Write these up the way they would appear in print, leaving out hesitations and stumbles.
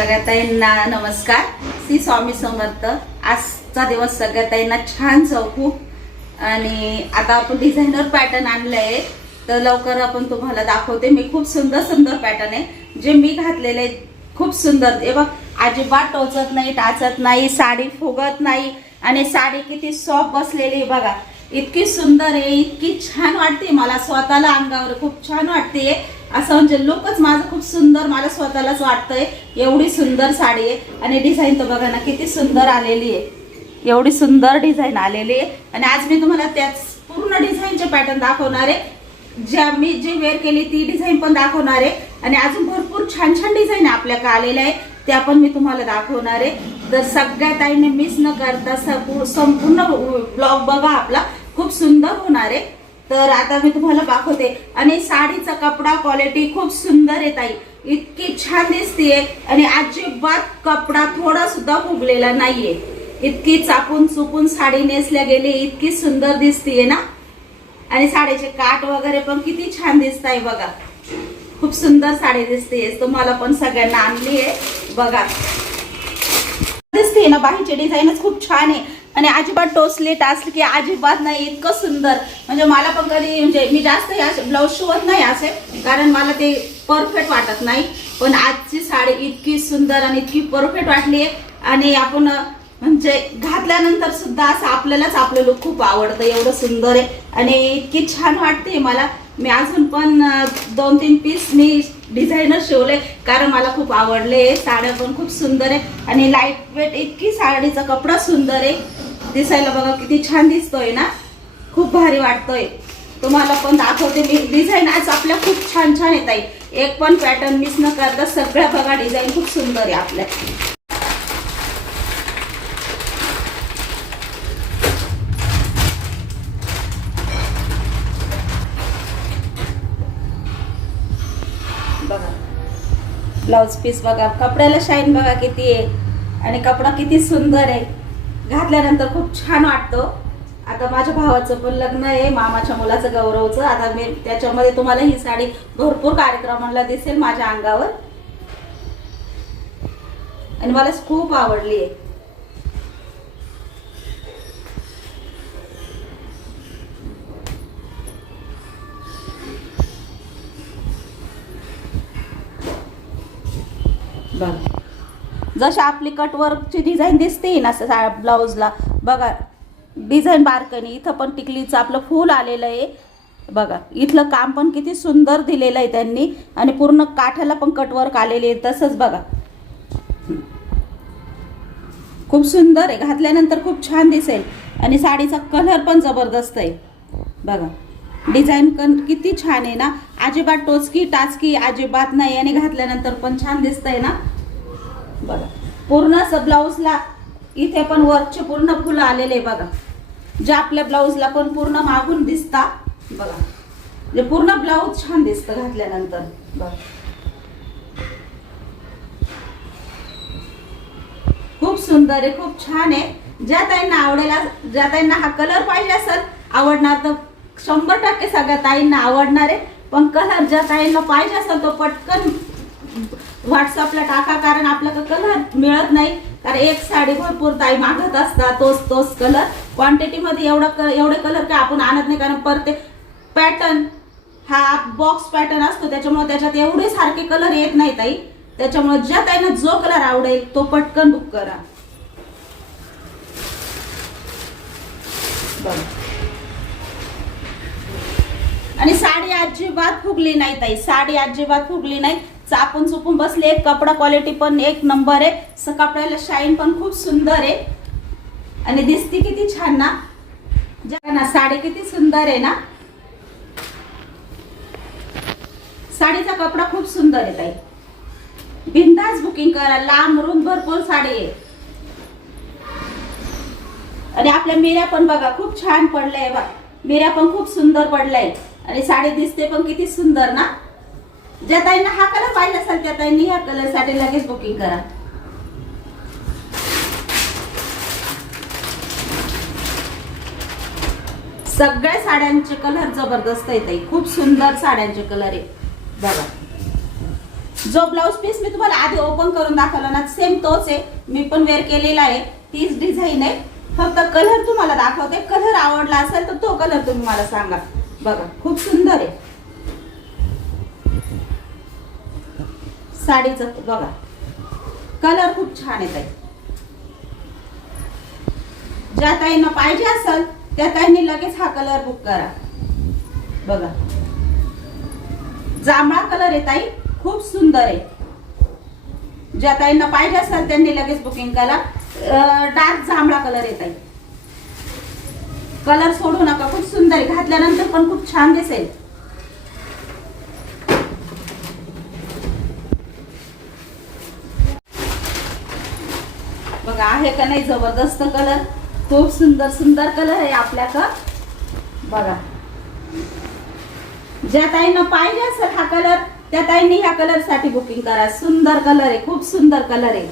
सगळ्या ताईंना नमस्कार. श्री स्वामी समर्थ. आजचा दिवस सगळ्या ताईंना छान जाऊ. आणि आता आपण डिझायनर पॅटर्न आणलंय तर लवकर आपण तुम्हाला दाखवते. मी खूप सुंदर सुंदर पॅटर्न आहे जे मी घातलेले, खूप सुंदर. हे बघ, अजिबात टोचत नाही, टाचत नाही, साडी फुगत नाही आणि साडी किती सॉफ्ट बसलेली बघा. इतकी सुंदर आहे, इतकी छान वाटते. मला स्वतःला अंगावर खूप छान वाटते. असं म्हणजे लुकच माझं खूप सुंदर, मला स्वतःलाच वाटतंय एवढी सुंदर साडी आहे. आणि डिझाईन तर बघा ना किती सुंदर आलेली आहे, एवढी सुंदर डिझाईन आलेली आहे. आणि आज मी तुम्हाला त्याच पूर्ण डिझाईनचे पॅटर्न दाखवणार आहे. ज्या मी जी वेअर केली ती डिझाईन पण दाखवणार आहे. आणि अजून भरपूर छान छान डिझाईन आपल्याकडे आलेल्या आहे, त्या पण मी तुम्हाला दाखवणार आहे. तर सगळ्या ताईंनी मिस न करता संपूर्ण ब्लॉग बघा, आपला खूप सुंदर होणार आहे. तर आता मी तुम्हाला दाखवते. आणि साडीचा कपडा क्वालिटी खूप सुंदर आहे ताई, इतकी छान दिसते. आणि अजिबात कपडा थोडा सुद्धा फुगलेला नाहीये. इतकी चापून चुपून साडी नेसल्या गेली, इतकी सुंदर दिसतीये ना. आणि साडीचे काठ वगैरे पण किती छान दिसत आहे बघा, खूप सुंदर साडी दिसते. तुम्हाला पण सगळ्यांना आणली आहे बघा, दिसते ना. बाहीचे डिझाईनच खूप छान आहे आणि अजिबात टोचले टाचले की अजिबात नाही, इतकं सुंदर. म्हणजे मला पण कधी, म्हणजे मी जास्त असे ब्लाऊज शिवत नाही असे, कारण मला ते परफेक्ट वाटत नाही. पण आजची साडी इतकी सुंदर आणि इतकी परफेक्ट वाटली आहे. आणि आपण म्हणजे घातल्यानंतर सुद्धा असं आपल्यालाच आपलं लुक खूप आवडतं, एवढं सुंदर आहे आणि इतकी छान वाटते मला. मी अजून पण 2-3 पीस मी डिझायनर शिवले, कारण मला खूप आवडले. साड्या पण खूप सुंदर आहे आणि लाईट वेट, इतकी साडीचा कपडा सुंदर आहे. दिसायला बघा किती छान दिसतोय ना, खूप भारी वाटतोय. तुम्हाला पण दाखवते मी डिझाईन. आज आपल्या खूप छान छान येत आहे, एक पण पॅटर्न मिस न करता सगळ्या बघा डिझाईन खूप सुंदर आहे आपल्या. बघा ब्लाउज पीस बघा, कपड्याला शाईन बघा किती आहे आणि कपडा किती सुंदर आहे. घातल्यानंतर खूप छान वाटतो. आता माझ्या भावाचं पण लग्न आहे, मामाच्या मुलाचं गौरवचं. आता मी त्याच्यामध्ये तुम्हाला ही साडी भरपूर कार्यक्रमाला दिसेल माझ्या अंगावर आणि मला खूप आवडली आहे. जशी आपली कटवर्कची डिझाईन दिसते ना ब्लाऊजला बघा, डिझाईन बारकनी. इथं पण टिकलीचं आपलं फूल आलेलं आहे बघा. इथलं काम पण किती सुंदर दिलेलं आहे त्यांनी आणि पूर्ण काठाला पण कटवर्क आलेले आहे तसंच बघा, खूप सुंदर आहे. घातल्यानंतर खूप छान दिसेल आणि साडीचा कलर पण जबरदस्त आहे बघा. डिझाईन पण किती छान आहे ना, अजिबात टोचकी टाचकी अजिबात नाही आणि घातल्यानंतर पण छान दिसतंय ना बघा. पूर्ण ब्लाऊजला इथे पण वर्कचे पूर्ण फुलं आलेले बघा, जे आपल्या ब्लाऊजला पण पूर्ण मागून दिसता बघा. जे पूर्ण ब्लाऊज छान दिसतं घातल्यानंतर बघा, खूप सुंदर आहे, खूप छान आहे. ज्या ताईंना आवडेल, ज्या ताईंना हा कलर पाहिजे असेल, आवडणार तर 100% सगळ्या ताईंना आवडणार आहे. पण कलर ज्या ताईंना पाहिजे असेल तो पटकन व्हॉट्सअपला टाका, कारण आपल्याला कलर मिळत नाही. कारण एक साडी भरपूर ताई मागत असतात तोच कलर. क्वांटिटीमध्ये एवढे कलर काय आपण आणत नाही, कारण प्रत्येक पॅटर्न हा बॉक्स पॅटर्न असतो, त्याच्यामुळे त्याच्यात एवढे सारखे कलर येत नाही ताई. त्याच्यामुळे ज्या ताईंना जो कलर आवडेल तो पटकन बुक करा बघा. आणि साडी अजिबात फुगली नाही ताई, साडी अजिबात फुगली नाही. चापून चुपून बसले. कपडा क्वालिटी पण एक नंबर आहे. कपड्याला शाईन पण खूप सुंदर आहे आणि दिसती किती छान ना. साडी किती सुंदर आहे ना. साडीचा कपडा खूप सुंदर आहे ताई. बिनधास्त बुकिंग करा, लांब रुंद भरपूर साडी आहे. आणि आपल्या मिऱ्या पण बघा खूप छान पडलंय बघा, मिऱ्या पण खूप सुंदर पडलाय आणि साडी दिसते पण किती सुंदर ना. ज्या ताईंना हा कलर पाहिजे असेल त्या ताईंनी ह्या कलर साठी लगेच बुकिंग करा. सगळ्या साड्यांचे कलर जबरदस्त आहेत, खूप सुंदर साड्यांचे कलर आहे बघा. जो ब्लाऊज पीस मी तुम्हाला आधी ओपन करून दाखवला ना सेम तोच आहे, मी पण वेअर केलेला आहे, तीच डिझाईन आहे. फक्त कलर तुम्हाला दाखवते, कलर आवडला असेल तर तो कलर तुम्ही मला सांगा. बघा खूप सुंदर आहे साडीचं. बघा कलर खूप छान येत आहे. ज्या ताईंना पाहिजे असेल त्या ताईंनी लगेच हा कलर बुक करा. बघा जांभळा कलर आहे ताई, खूप सुंदर आहे. ज्या ताईंना पाहिजे असेल त्यांनी लगेच बुकिंग करा. डार्क जांभळा कलर येत आहे. कलर सोडू नका, खूप सुंदर आहे. घातल्यानंतर पण खूप छान दिसेल. बघा आहे का नाही जबरदस्त कलर, खूप सुंदर सुंदर कलर आहे आपल्याकडं. बघा ज्या ताईंना पाहिजे असेल हा कलर त्या ताईंनी ह्या कलर साठी बुकिंग करा. सुंदर कलर आहे, खूप सुंदर कलर आहे.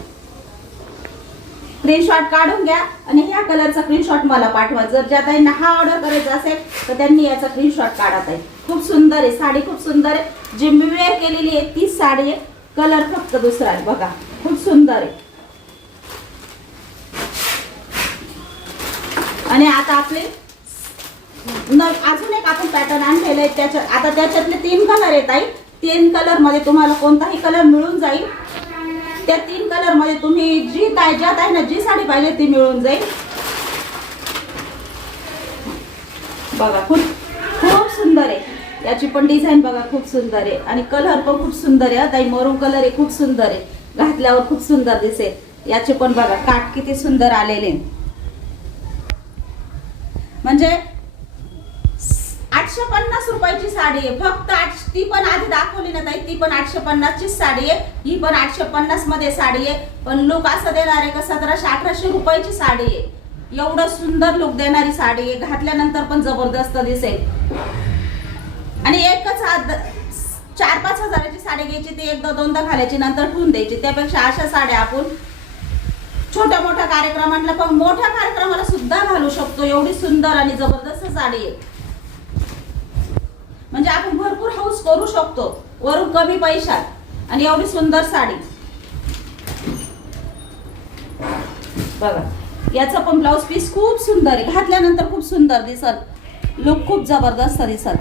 स्क्रीनशॉट काढून घ्या आणि ह्या कलरचा स्क्रीनशॉट मला पाठवा. जर ज्या ताईंना हा ऑर्डर करायचा असेल तर त्यांनी याचा स्क्रीनशॉट काढत आहे. खूप सुंदर आहे साडी, खूप सुंदर आहे. जी मी वेअर केलेली आहे तीच साडी आहे, कलर फक्त दुसरा आहे. बघा खूप सुंदर आहे. आणि आता आपले अजून एक आपण पॅटर्न आणलेलं आहे. त्याच्यात आता त्याच्यातले 3 कलर येत आहे. 3 कलर मध्ये तुम्हाला कोणताही कलर मिळून जाईल. त्या 3 कलर मध्ये तुम्ही ज्या ताईंना जी साडी पाहिजे ती मिळून जाईल. बघा खूप खूप सुंदर आहे. याची पण डिझाईन बघा खूप सुंदर आहे आणि कलर पण खूप सुंदर आहे. ताई मरून कलर आहे, खूप सुंदर आहे. घातल्यावर खूप सुंदर दिसेल. याचे पण बघा काठ किती सुंदर आलेले. म्हणजे 850 रुपयाची साडी आहे फक्त. ती पण आधी दाखवली ना ताई, ती पण 850 ची साडी आहे. ही पण 850 मध्ये साडी आहे. पण लुक असं देणार आहे का 1700-1800 रुपयाची साडी आहे. एवढं सुंदर लुक देणारी साडी आहे. घातल्यानंतर पण जबरदस्त दिसेल. आणि एकच 4-5 हजाराची साडी घ्यायची, ती एकदा दोनदा घालायची नंतर ठेवून द्यायची. त्यापेक्षा अशा साड्या आपण छोट्या मोठ्या कार्यक्रमांना पण मोठ्या कार्यक्रमाला सुद्धा घालू शकतो. एवढी सुंदर आणि जबरदस्त साडी आहे. म्हणजे आपण भरपूर हाऊस करू शकतो वरून कमी पैशात आणि एवढी सुंदर साडी. बघा याचा पण ब्लाउज पीस खूप सुंदर आहे. घातल्यानंतर खूप सुंदर दिसल, लुक खूप जबरदस्त दिसल.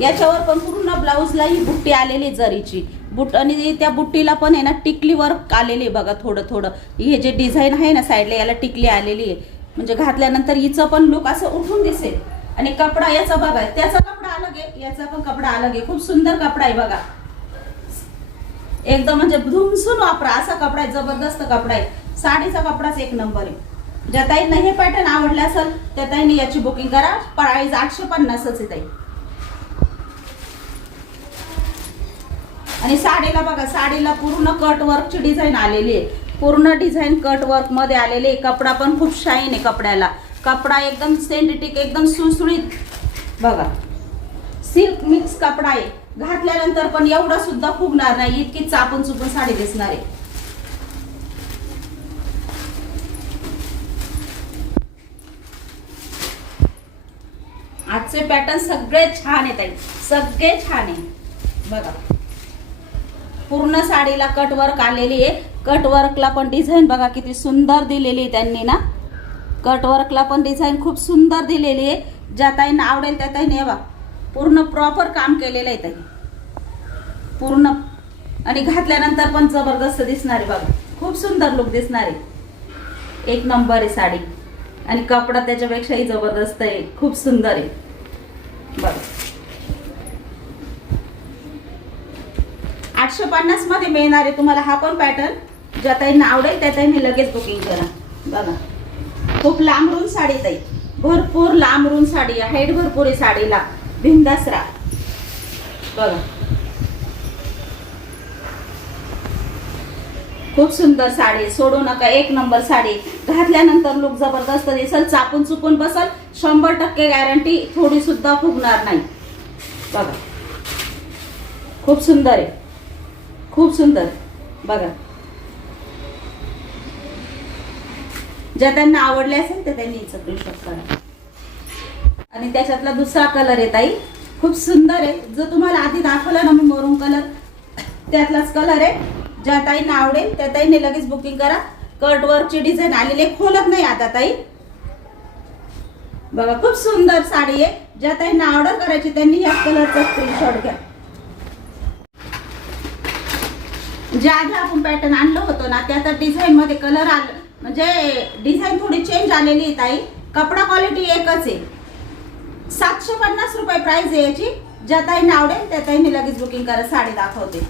याच्यावर पण पूर्ण ब्लाउजला ही बुट्टी आलेली जरीची बुट आणि त्या बुट्टीला पण आहे ना टिकली वर्क आलेली आहे. बघा थोडं थोडं हे जे डिझाईन आहे ना साईडला याला टिकली आलेली आहे. म्हणजे घातल्यानंतर हिचं पण लुक असं उठून दिसेल. आणि कपडा याचा बघा, त्याचा कपडा अलग आहे, याचा पण कपडा अलग आहे. खूप सुंदर कपडा आहे बघा, एकदम म्हणजे धुमसून वापरा असा कपडा आहे. जबरदस्त कपडा आहे. साडीचा कपडाच एक नंबर आहे. ज्या ताईंना हे पॅटर्न आवडले असेल त्या ताईंनी याची बुकिंग करा. प्राइस 850च आहे ताई. आणि साडीला बघा, साडीला पूर्ण कट वर्कची डिझाईन आलेली आहे. पूर्ण डिझाईन कट वर्क मध्ये आलेली आहे. कपडा पण खूप शाईन आहे कपड्याला. कपडा एकदम सिंथेटिक, एकदम सुसुळीत. बघा सिल्क मिक्स कपडा आहे. घातल्यानंतर पण एवढा सुद्धा फुगणार नाही, इतकी चापून चुपून साडी दिसणार आहे. आजचे पॅटर्न सगळे छान आहेत, सगळे छान आहे. बघा पूर्ण साडीला कट वर्क आलेली आहे. कट वर्कला पण डिझाईन बघा किती सुंदर दिलेली आहे त्यांनी ना. कट वर्कला पण डिझाईन खूप सुंदर दिलेली आहे. ज्या ताईंना आवडेल त्या ताईंनी हे बघा पूर्ण प्रॉपर काम केलेलं आहे ताई पूर्ण. आणि घातल्यानंतर पण जबरदस्त दिसणार आहे. बघा खूप सुंदर लुक दिसणार आहे. एक नंबर आहे साडी. आणि कपडा त्याच्यापेक्षाही जबरदस्त आहे, खूप सुंदर आहे. बघा 850 मध्ये मिळणार आहे तुम्हाला हा पण पॅटर्न. ज्या ताईंना आवडेल त्या ताईंनी लगेच बुकिंग करा. बघा खूप लांबरून साडी ताई, भरपूर लांबरून साडी आहे. हाईट भरपूर आहे साडीला. भिंदासरा बघा खूप सुंदर साडी, सोडू नका. एक नंबर साडी. घातल्यानंतर लुक जबरदस्त दिसल, चापून चुपून बसल. 100% गॅरंटी, थोडी सुद्धा फुगणार नाही. बघा खूप सुंदर आहे, खूप सुंदर. बघा ज्या त्यांना आवडले असेल तर त्यांनी स्क्रीनशॉट करा. आणि त्याच्यातला दुसरा कलर आहे ताई, खूप सुंदर आहे. जो तुम्हाला आधी दाखवला ना मी मरून कलर, त्यातलाच कलर आहे. ज्या ताईंना आवडेल त्या ताईंनी लगेच बुकिंग करा. कट वर्कची डिझाईन आलेली आहे, खोलत नाही आता ताई. बघा खूप सुंदर साडी आहे. ज्या ताईंना ऑर्डर करायची त्यांनी या कलरचा स्क्रीनशॉट घ्या. जे आधी आपण पॅटर्न आणलं होतं ना त्या तर डिझाईन मध्ये कलर आलं, म्हणजे डिझाईन थोडी चेंज आलेली आहे ताई. कपडा क्वालिटी एकच आहे. 750 रुपये प्राइस आहे याची. ज्या ताईंना आवडेल त्या ताईंनी लगेच बुकिंग करा. साडी दाखवते.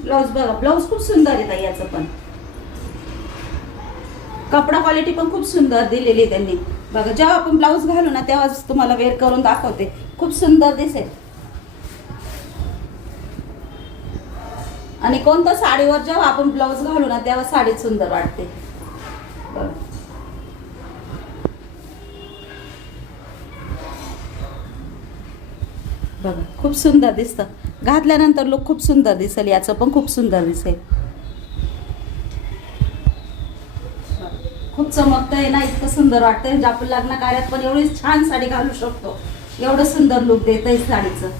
ब्लाउज बघा, ब्लाउज खूप सुंदर आहे ताई. याचं पण कपडा क्वालिटी पण खूप सुंदर दिलेली आहे त्यांनी. बघा जेव्हा आपण ब्लाउज घालू ना तेव्हाच तुम्हाला वेअर करून दाखवते. खूप सुंदर दिसेल. आणि कोणत्या साडीवर जेव्हा आपण ब्लाउज घालू ना तेव्हा साडी सुंदर वाटते. बघा बघा खूप सुंदर दिसतं. घातल्यानंतर लुक खूप सुंदर दिसेल. याचं पण खूप सुंदर दिसेल. खूप चमकतंय ना, इतकं सुंदर वाटतंय. म्हणजे आपण लग्न कार्यात पण एवढी छान साडी घालू शकतो. एवढं सुंदर लुक देतंय साडीचं.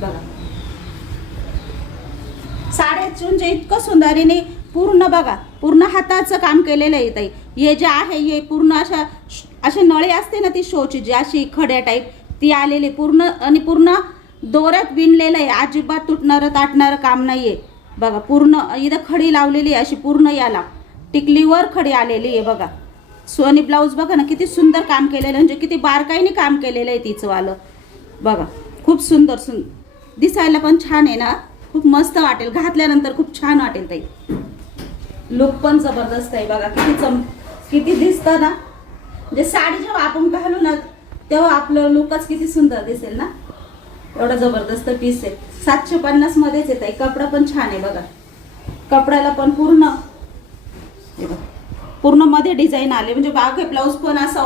बघा साड्याचं म्हणजे इतकं सुंदर आहे. पूर्ण बघा पूर्ण हाताचं काम केलेलं आहे ताई. हे जे आहे हे पूर्ण अशा नळी असते ना ती शोची जी अशी खड्या टाईप ती आलेली पूर्ण, आणि पूर्ण दोऱ्यात विणलेलं आहे. अजिबात तुटणारं ताटणारं काम नाहीये. बघा पूर्ण इथं खडी लावलेली आहे अशी पूर्ण. याला टिकलीवर खडी आलेली आहे बघा. सोनी ब्लाऊज बघा ना किती सुंदर काम केलेलं, म्हणजे किती बारकाईने काम केलेलं आहे तिचं वालं. बघा खूप सुंदर दिसायला पण छान आहे ना. खूप मस्त वाटेल घातल्यानंतर. खूप छान वाटेल ताई. लुक पण जबरदस्त आहे. बघा किती दिसतं ना. म्हणजे साडी जेव्हा आपण घालू ना तेव्हा आपलं लुकच किती सुंदर दिसेल ना. एवढा जबरदस्त पीस आहे. 750 मध्येच येत आहे. कपडा पण छान आहे बघा. कपड्याला पण पूर्ण मध्ये डिझाईन आले. म्हणजे बाग ब्लाऊज पण असा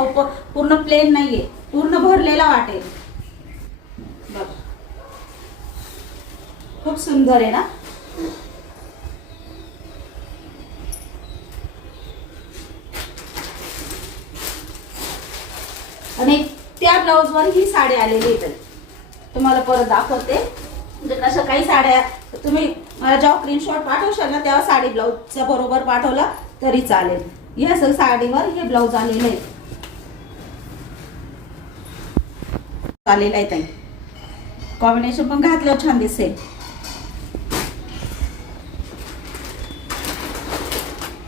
पूर्ण प्लेन नाहीये, पूर्ण भरलेला वाटेल. बघ खूप सुंदर आहे ना. आणि त्या ब्लाऊजवर ही साडी आलेली आहे. तुम्हाला परत दाखवते. म्हणजे कसं काही साड्या तुम्ही मला जेव्हा स्क्रीनशॉट पाठवशाल ना तेव्हा साडी ब्लाऊजच्या बरोबर पाठवला तरी चालेल. या साडीवर हे ब्लाऊज आलेलं आहे. आलेलं आहे ताई. कॉम्बिनेशन पण घातल्यावर छान दिसेल.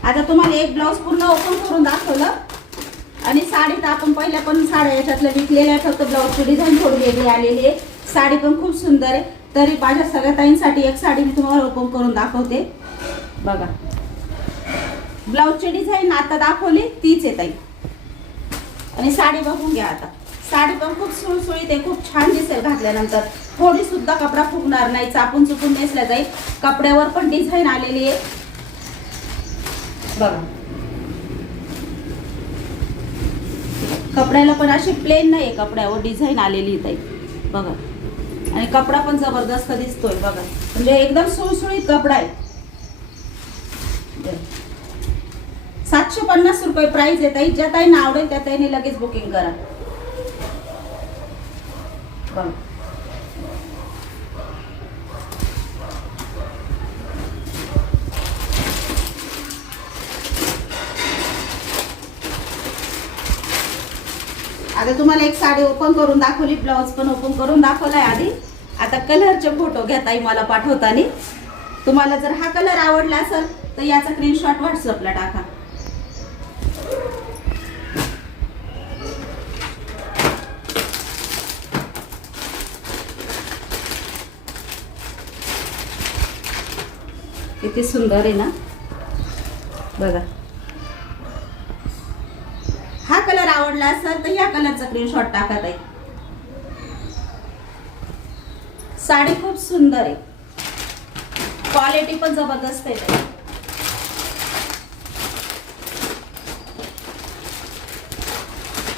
आता तुम्हाला एक ब्लाऊज पूर्ण ओपन करून दाखवलं. आणि साडी तर आपण पहिल्या पण साड्या याच्यातल्या विकलेल्या, फक्त ब्लाऊजची डिझाईन थोडी वेगळी आलेली आहे. साडी पण खूप सुंदर आहे. तरी माझ्या सगळ्या ताईंसाठी एक साडी मी तुम्हाला ओपन करून दाखवते. बघा ब्लाऊजची डिझाईन आता दाखवली तीच आहे ताई. आणि साडी बघून घ्या आता. साडी पण खूप सुळसुळीत आहे. खूप छान दिसेल घातल्यानंतर. थोडी सुद्धा कपडा फुगणार नाही. चापून चुकून नेसल्या जाईल. कपड्यावर पण डिझाईन आलेली आहे बघा. कपड्याला पण अशी प्लेन नाही आहे. कपड्यावर डिझाईन आलेली ताई बघा. आणि कपडा पण जबरदस्त दिसतोय बघा. म्हणजे एकदम सुळसुळीत कपडा आहे. 750 रुपये प्राइस आहे ताई. ज्या ताईंना आवडेल त्या ताईंनी लगेच बुकिंग करा. बघा आता तुम्हाला एक साडी ओपन करून दाखवली. ब्लाऊज पण ओपन करून दाखवलाय आधी. आता कलरचे फोटो घ्या ताई मला पाठवताना. तुम्हाला जर हा कलर आवडला असेल तर याचा स्क्रीनशॉट व्हॉट्सअपला टाका. किती सुंदर आहे ना. बघा हा कलर आवडला असेल तर या कलरचा स्क्रीनशॉट टाका ताई. साडी खूप सुंदर आहे. क्वालिटी पण जबरदस्त आहे ताई.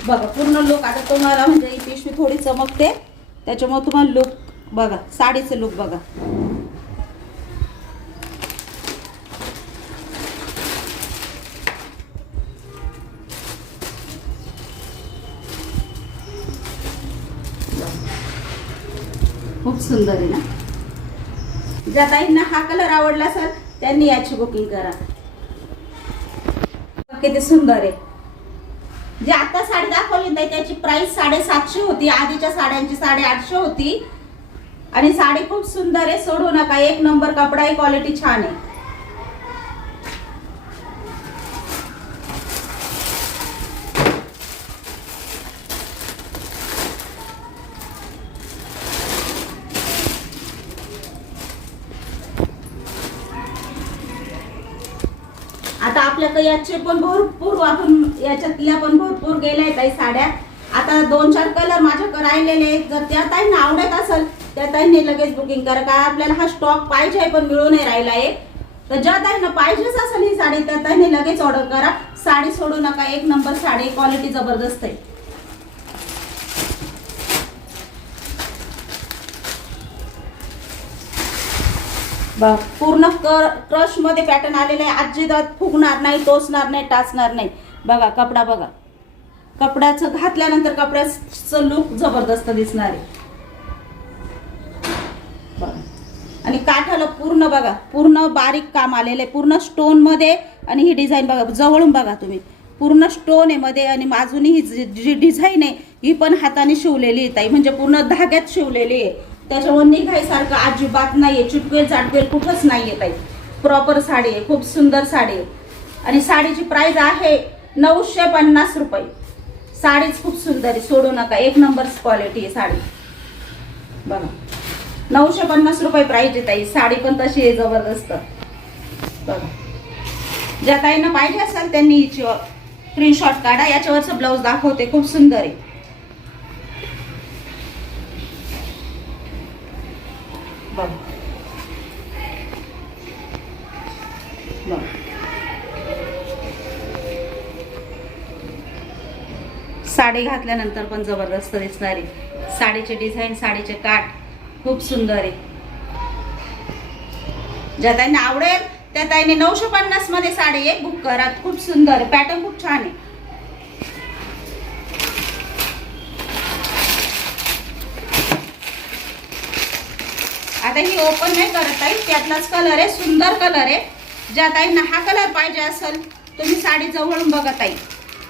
बघा पूर्ण लुक. आता तुम्हाला म्हणजे ही पिशवी थोडी चमकते त्याच्यामुळे तुम्हाला लुक बघा. साडीचं लुक बघा. खूप सुंदर आहे ना. ज्या ताईंना हा कलर आवडला असेल त्यांनी याची बुकिंग करा. किती सुंदर आहे. जे आता साडी दाखवली नाही त्याची प्राइस 750 होती. आधीच्या साड्यांची 850 होती. आणि साडी खूप सुंदर आहे, सोडू नका. एक नंबर कपडा आहे, क्वालिटी छान आहे. आता आपल्याकडे याचे पण भरपूर, आपण याच्यातल्या पण भरपूर गेल्या ताई साड्या. आता 2-4 कलर माझ्याकडे राहिलेले. जर त्या ताईंना आवडत असेल त्या ताईंनी लगेच बुकिंग करा. काय आपल्याला हा स्टॉक पाहिजे पण मिळू नाही राहिला आहे. तर ज्या ताईंना पाहिजेच असेल ही साडी त्या ताईंनी लगेच ऑर्डर करा. साडी सोडू नका. एक नंबर साडी, क्वालिटी जबरदस्त आहे. पूर्ण क्रश मध्ये पॅटर्न आलेला आहे. अजिबात फुगणार नाही, टोचणार नाही, टाचणार नाही. बघा कपडा, बघा कपड्याचं घातल्यानंतर कपड्याचं लुक जबरदस्त दिसणार आहे. बघा आणि काठाला पूर्ण बघा, पूर्ण बारीक काम आलेलं आहे, पूर्ण स्टोन मध्ये. आणि ही डिझाईन बघा, जवळून बघा तुम्ही, पूर्ण स्टोन आहे मध्ये. आणि बाजूनी ही जी डिझाईन आहे ही पण हाताने शिवलेली आहे ताई, म्हणजे पूर्ण धाग्यात शिवलेली आहे. त्याच्यामुळे निघायसारखं अजिबात नाहीये, चिटकेल चाटकेल कुठंच नाहीये ताई. प्रॉपर साडी आहे, खूप सुंदर साडी आहे. आणि साडीची प्राइस आहे 950 रुपये. साडीच खूप सुंदर आहे, सोडू नका. एक नंबर क्वालिटी आहे साडी. बघा 950 रुपये प्राइस आहे ताई. साडी पण तशी आहे जबरदस्त. बघा ज्या ताईंना पाहिजे असेल त्यांनी हिची स्क्रीनशॉट काढा. याच्यावरचं ब्लाऊज दाखवते, खूप सुंदर आहे. बघा साडी घातल्यानंतर पण जबरदस्त दिसणार आहे. साडीचे डिझाईन, साडीचे काठ खूप सुंदर आहे. ज्या ताईंना आवडेल त्या ताईने 950 मध्ये साडी आहे, बुक करा. खूप सुंदर आहे, पॅटर्न खूप छान आहे. आता ही ओपन नाही करत आहे, त्यातलाच कलर आहे, सुंदर कलर आहे. ज्या ताईंना हा कलर पाहिजे असेल तुम्ही साडी जवळून बघत आहे.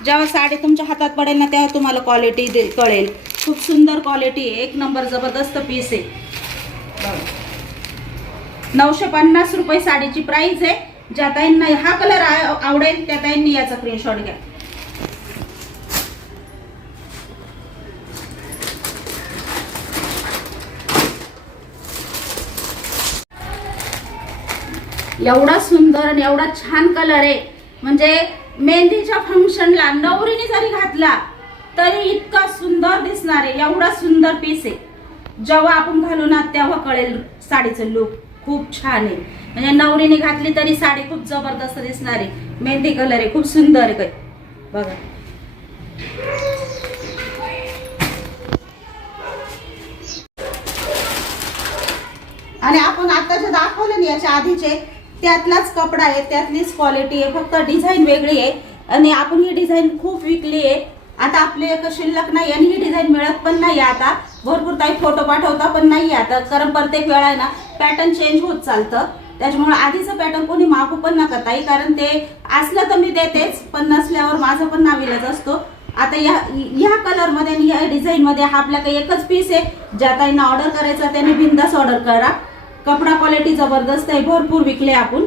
जेव्हा साडी तुमच्या हातात पडेल ना तेव्हा तुम्हाला क्वालिटी कळेल. खूप सुंदर क्वालिटी आहे, एक नंबर जबरदस्त पीस आहे. 950 रुपये साडीची प्राइस आहे. ज्या ताईंना हा कलर आवडेल त्या ताईंनी याचा स्क्रीनशॉट घ्या. एवढा सुंदर आणि एवढा छान कलर आहे, म्हणजे मेहंदीच्या फंक्शनला नवरीने जरी घातला तरी इतका सुंदर दिसणार आहे. एवढा सुंदर पीस आहे. जेव्हा आपण घालू ना तेव्हा कळेल साडीचं लुक खूप छान आहे. म्हणजे नवरीने घातली तरी साडी खूप जबरदस्त दिसणार आहे. मेहंदी कलर आहे, खूप सुंदर आहे. काय बघा आणि आपण आता जे दाखवलं ना याच्या आधीचे त्यातलाच कपडा आहे, त्यातलीच क्वालिटी आहे, फक्त डिझाईन वेगळी आहे. आणि आपण ही डिझाईन खूप विकली आहे. आता आपले एक शिल्लक नाही आणि ही डिझाईन मिळत पण नाही. आता भरपूर ताई फोटो पाठवता पण नाही आता, कारण प्रत्येक वेळा आहे ना पॅटर्न चेंज होत चालतं. त्याच्यामुळे आधीचं पॅटर्न कोणी मागू पण नका ताई, कारण ते असलं तर मी देतेच, पण नसल्यावर माझं पण नाविलाज असतो. आता या कलर मध्ये आणि या डिझाईन मध्ये हा आपल्याकडे एकच पीस आहे. ज्या ताईंना ऑर्डर करायचा त्यांनी बिंदास ऑर्डर करा. कपडा क्वालिटी जबरदस्त आहे, भरपूर विकले आपण.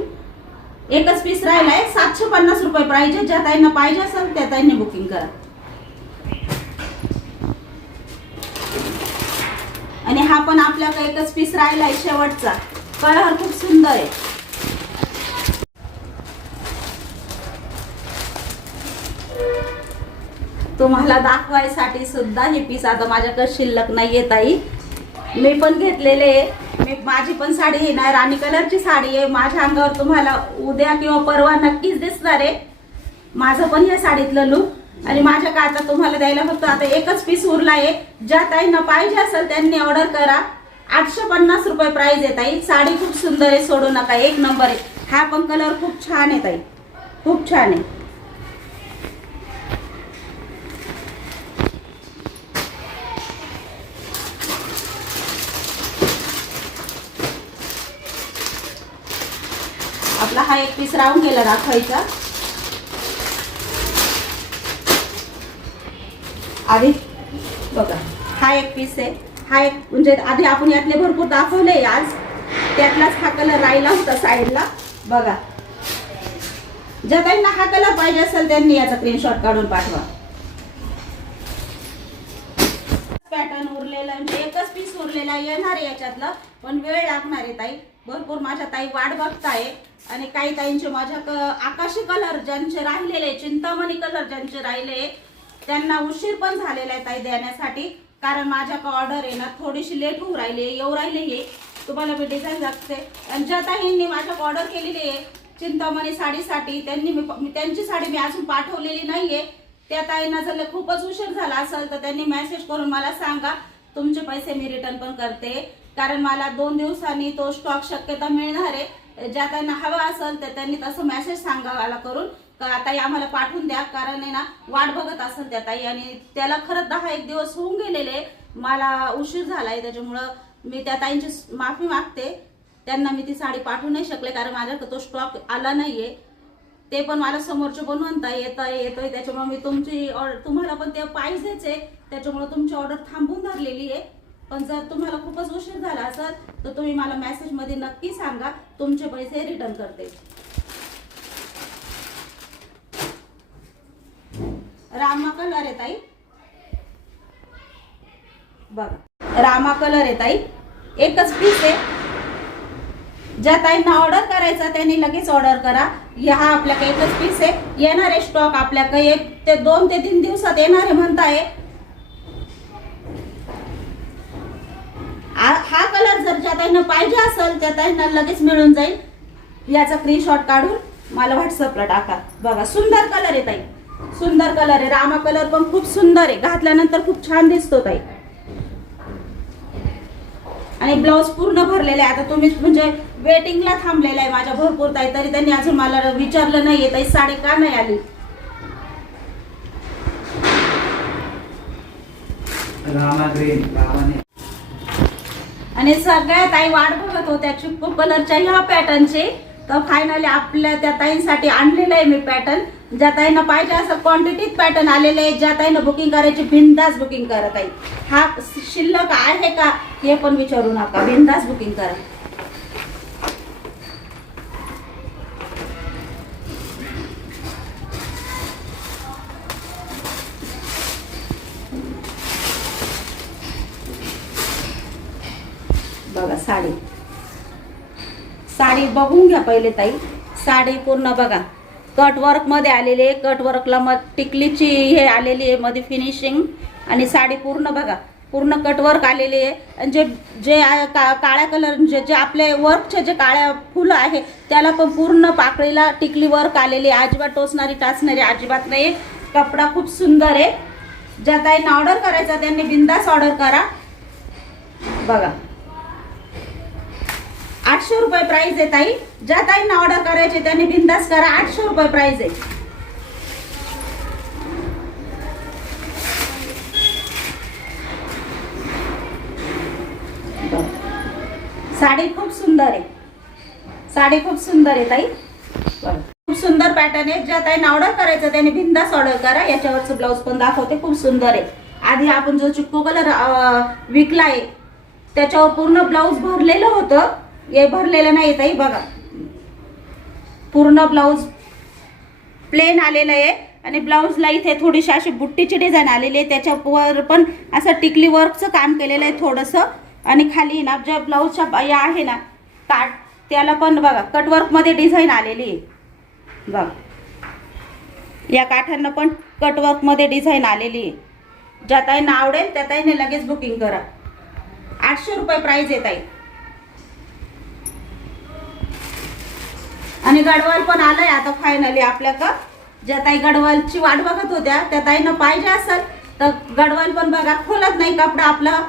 एकच पीस राहिलाय, 750 रुपये प्राइस आहे. ज्या ताईंना पाहिजे असेल त्या ताईंनी बुकिंग करा. आणि हा पण आपल्याकडे एकच पीस राहिलाय शेवटचा. कलर खूप सुंदर आहे. तुम्हाला दाखवायसाठी सुद्धा हे पीस आता माझ्याकडे शिल्लक नाहीये ताई. मी पण घेतलेले, माझी पण साडी आहे ना राणी कलरची साडी आहे. माझ्या अंगावर तुम्हाला उद्या किंवा परवा नक्कीच दिसणार आहे माझं पण या साडीतलं लुक. आणि माझ्या आता तुम्हाला द्यायला फक्त आता एकच पीस उरला आहे. ज्या ताईंना पाहिजे असेल त्यांनी ऑर्डर करा. 850 रुपये प्राइस आहे ताई. साडी खूप सुंदर आहे, सोडू नका. एक नंबर आहे. हा पण कलर खूप छान आहे ताई, खूप छान आहे. आपला हा एक पीस राहून गेला दाखवायचा. आधी बघा हा एक पीस आहे. हा एक म्हणजे आधी आपण यातले भरपूर दाखवले आज, त्यातलाच हा कलर राहिला होता साईडला. बघा ज्या त्यांना हा कलर पाहिजे असेल त्यांनी याचा स्क्रीनशॉट काढून पाठवा. पॅटर्न उरलेला म्हणजे एकच पीस उरलेला येणार आहे याच्यातलं, पण वेळ लागणार आहे ताई. भरपूर माझ्या ताई वाट बघताय आणि काही ताईंचे माझ्या आकाशी कलर ज्यांचे राहिलेले, चिंतामणी कलर ज्यांचे राहिले त्यांना उशीर पण झालेला आहे ताई देण्यासाठी. कारण माझ्याकडे ऑर्डर आहे ना थोडीशी लेट होऊ राहिली, येऊ राहिले. हे तुम्हाला मी डिझाईन दाखवते. आणि ज्या ताईंनी माझ्याकडे ऑर्डर केलेली आहे चिंतामणी साडीसाठी, त्यांची साडी मी अजून पाठवलेली नाहीये. त्या ताईंना जर खूपच उशीर झाला असेल तर त्यांनी मेसेज करून मला सांगा, तुमचे पैसे मी रिटर्न पण करते. कारण मला 2 दिवसांनी तो स्टॉक शक्यता मिळणार आहे. ज्या ताईंना हवा असेल तर त्यांनी तसं मेसेज सांगा मला करून का ताई आम्हाला पाठवून द्या. कारण आहे ना वाट बघत असेल त्या ताई आणि त्याला खरंच 10-1 दिवस होऊन गेलेले, मला उशीर झालाय. त्याच्यामुळं मी त्या ताईंची माफी मागते. त्यांना मी ती साडी पाठवू नाही शकले कारण माझ्याकडे तो स्टॉक आला नाहीये. ते पण मला समोरचे बनवता येतोय त्याच्यामुळे मी तुमची ऑर्डर, तुम्हाला पण ते पाहिजेच आहे त्याच्यामुळे तुमची ऑर्डर थांबून धरलेली आहे. पण जर तुम्हाला खूपच उशीर झाला असेल तर तुम्ही मला मेसेज मध्ये नक्की सांगा, तुमचे पैसे रिटर्न करते. रामा कलर आहे ताई. बघा रामा कलर आहे ताई, एकच पीस आहे. ज्या ताईंना ऑर्डर करायचा त्यांनी लगेच ऑर्डर करा. हा आपल्याकडे एकच पीस आहे. येणार आहे स्टॉक आपल्याकडे 2 ते 3 दिवसात येणार आहे म्हणताय. हा कलर जर ज्या ताईंना पाहिजे असेल त्या ताईंना लगेच मिळून जाईल. याचा स्क्रीनशॉट काढून मला व्हॉट्सअपला टाका. बघा सुंदर कलर आहे ताई, सुंदर कलर आहे. रामा कलर पण खूप सुंदर आहे, घातल्यानंतर खूप छान दिसतो ताई. आणि ब्लाऊज पूर्ण भरलेले आहे. आता तुम्ही म्हणजे वेटिंगला थांबलेला आहे माझ्या भरपूर ताई, तरी त्यांनी अजून मला विचारलं नाहीये ताई साडी का नाही आली. आणि सगळ्या ताई वाट बघत होत्या चिक्कू कलरच्या ह्या पॅटर्नचे. तर फायनली आपल्या त्या ताईंसाठी आणलेलं आहे मी पॅटर्न. ज्या ताईंना पाहिजे असं क्वांटिटीत पॅटर्न आलेले आहे. ज्या ताईंना बुकिंग करायची बिंदास बुकिंग करा ताई. हा शिल्लक आहे का हे पण विचारू नका, बिंदास बुकिंग करा. बघा साडी, साडी बघून घ्या पहिले ताई. साडी पूर्ण बघा कट वर्क मध्ये आलेली आहे. कट वर्कला मग टिकलीची हे आलेली आहे मध्ये फिनिशिंग. आणि साडी पूर्ण बघा पूर्ण कट वर्क आलेली आहे. आणि जे काळ्या कलर जे आपले वर्कचे जे काळ्या फुलं आहे त्याला पण पूर्ण पाकळीला टिकली वर्क आलेली आहे. अजिबात टोचणारी टाचणारी अजिबात नाही. कपडा खूप सुंदर आहे. ज्या ताईंना ऑर्डर करायचा त्यांनी बिंदास ऑर्डर करा. बघा 800 रुपये प्राइस आहे ताई. ज्या ताईंना ऑर्डर करायचे त्यांनी बिंदास करा. 800 रुपये प्राइस आहे. साडी खूप सुंदर आहे, साडी खूप सुंदर आहे ताई. खूप सुंदर पॅटर्न आहे. ज्या ताईंना ऑर्डर करायचं त्यांनी बिंदास ऑर्डर करा. याच्यावरचं ब्लाऊज पण दाखवते, खूप सुंदर आहे. आधी आपण जो चिक्कू कलर विकलाय त्याच्यावर पूर्ण ब्लाऊज भरलेलं होतं, हे भरलेलं नाही ताई. बघा पूर्ण ब्लाऊज प्लेन आलेलं आहे आणि ब्लाऊजला इथे थोडीशी अशी बुट्टीची डिझाईन आलेली आहे. त्याच्यावर पण असं टिकली वर्कचं काम केलेलं आहे थोडंसं. आणि खाली ना ज्या ब्लाऊजच्या या आहे ना काठ त्याला पण बघा कटवर्क मध्ये डिझाईन आलेली आहे. बघा या काठांना पण कटवर्क मध्ये डिझाईन आलेली आहे. ज्या ताईंना आवडेल त्या ताईने लगेच बुकिंग करा. 800 रुपये प्राइस आहे ताई. आणि गडवाल पण आलंय आता फायनली आपल्याकडं. ज्या ताई गडवालची वाट बघत होत्या त्या ताईंना पाहिजे असेल तर गडवाल पण बघा खोलत नाही कपडा. आपला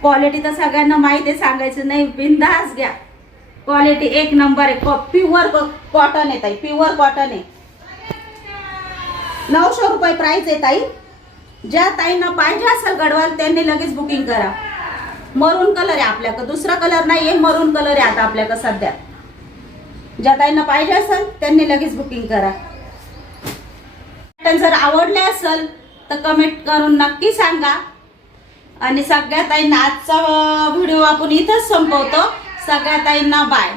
क्वालिटी तर सगळ्यांना माहिती आहे, सांगायचं नाही. बिंदास घ्या, क्वालिटी 1 नंबर आहे. प्युअर कॉटन आहे ताई, प्युअर कॉटन आहे. 900 रुपये प्राइस आहे ताई. ज्या ताईंना पाहिजे असेल गडवाल त्यांनी लगेच बुकिंग करा. मरून कलर आहे आपल्याकडे, दुसरा कलर नाही आहे, मरून कलर आहे आता आपल्याकडे सध्या. ज्या ताईंना पाहिजे असेल त्यांनी लगेच बुकिंग करा. जर आवडले असेल तर कमेंट करून नक्की सांगा. आणि सगळ्या ताईंना आजचा व्हिडिओ आपण इथंच संपवतो. सगळ्या ताईंना बाय.